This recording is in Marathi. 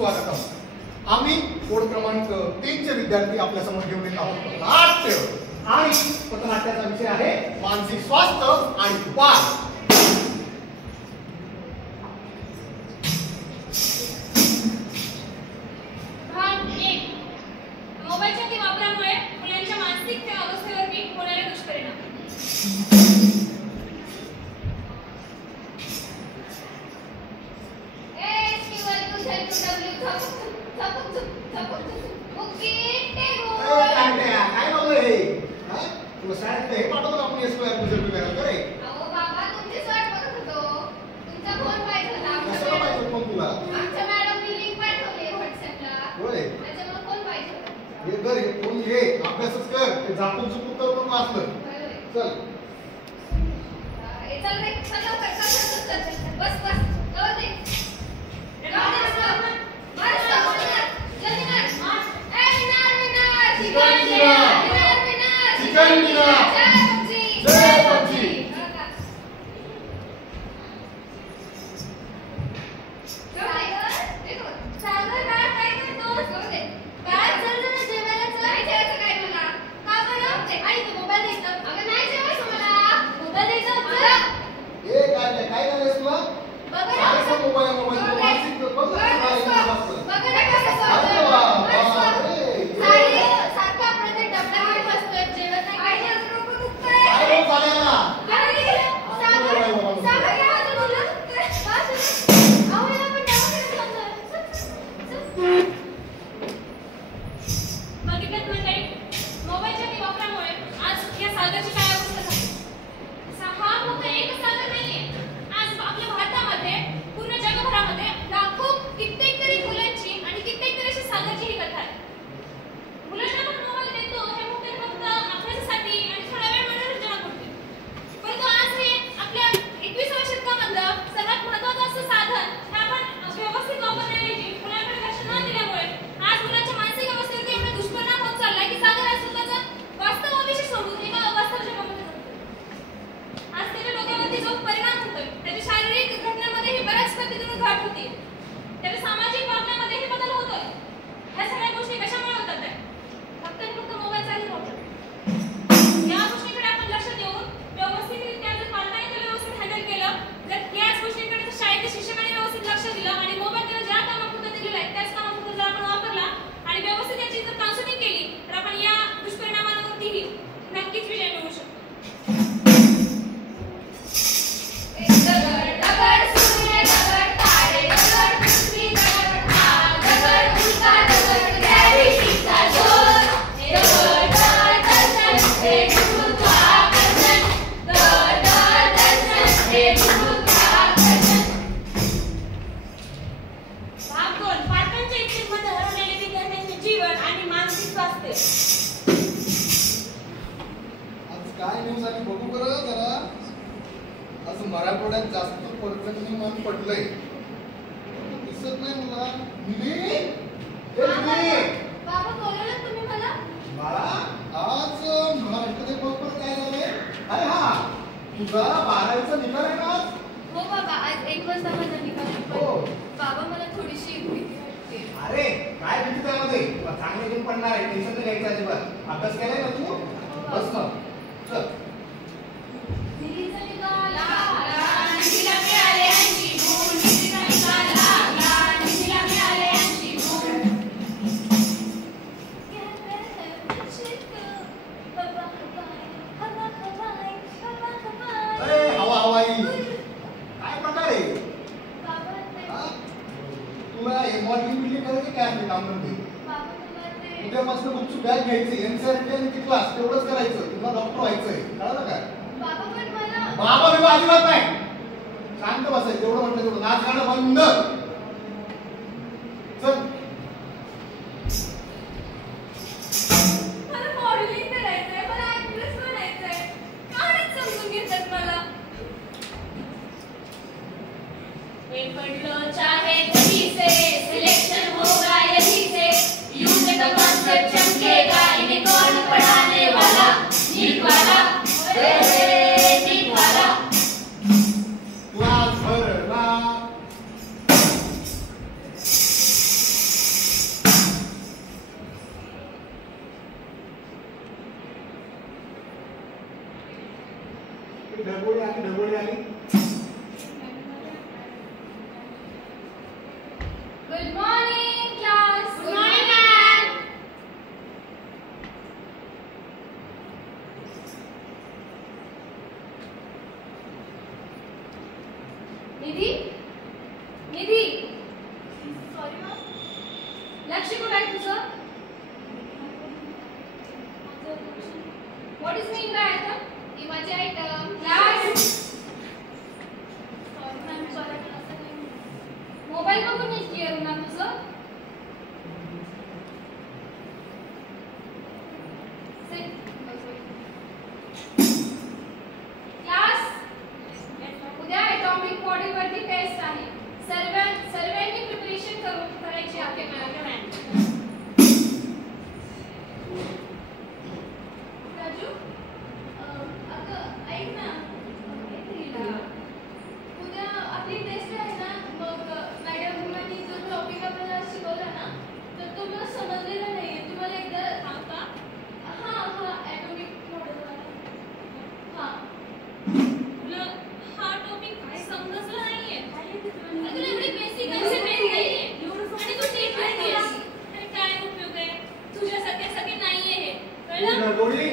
सुस्वागतम। आम्ही कोड क्रमांक 3 चे विद्यार्थी आपल्या समोर घेऊन येत आहोत नाट्य आणि पथनाट्याचा विषय आहे मानसिक स्वास्थ्य आणि उपाय। मोबाईलच्या वापरामुळे मुलांच्या मानसिक अवस्थेवरती होणारे दुष्परिणाम। अभ्यासच कर, ते झापून चुकून तर नको असलं। चल चल रे, चल बस बस जाऊ दे। मराठवाड्यात जास्त पर्जन्यमान पडलंय, दिसत नाही मला। बाबा बोलवलं तुम्ही मला? बाळा आज महाराष्ट्राचे पेपर काय झाले? अरे हा, तुझा 12वीचा निकाल आहे ना? हो बाबा, आज 1 वाजता माझा निकाल आहे। हो बाबा, मला थोडीशी भीती वाटते। अरे काय भीती त्यामध्ये? तुला चांगले गुण पडणार आहे, टेन्शन नाही घ्यायचं अजिबात। अभ्यास केलाय ना तू? बस ना, चल। उद्यापासून गुपचूप बॅग घ्यायची, एनसीईआरटी आणि क्लास तेवढंच करायचं। तुला डॉक्टर व्हायचंय, कळलं का? बाबा बिबा अजिबात नाही, शांत बसायचं। तेवढं म्हटलं तेवढं। नाच गाणं बंद, चल। मला मॉडेलिंग करायचंय, मला ऍक्ट्रेस बनायचंय। काहीच समजून घेतात मला। हे पढ़ चाहे कहीं से, सिलेक्शन होगा यहीं से। यूं तो कॉन्सेप्ट चमकेगा, इन्हें कौन पढ़ाने वाला? नीट वाला, नीट वाला। क्लास भरला ढगोळी आली. Good morning, class. Good morning, ma'am. निधी. Sorry, ma'am. लक्ष कुठे आहे तुझं? What is mean by item? ही माझी item. Class. Sorry, ma'am. Mobile बघून नीट क्लिअर होणार तुझं. क्लास उद्या ॲटॉमिक मॉडेल वरती टेस्ट आहे. सर्वांनी प्रिपरेशन करायची आहे. राजू अगं ऐक ना, उद्या आपली टेस्ट आहे ना, मग मॅडमनी जो टॉपिक आपल्याला शिकवला ना, तर तो मला समजलेला नाहीये. तुम्हाला एकदा सांगता? हां ॲटॉमिक मॉडेलवाला. हां तुला हा टॉपिक काय समजलं नाहीये? तुला एवढी बेसिक कन्सेप्ट नाहीये आणि तू टेस्ट देतेस. आणि काय उपयोग आहे? तुझ्यासारखे सगळे नाहीये हे, कळलं? ढगोळी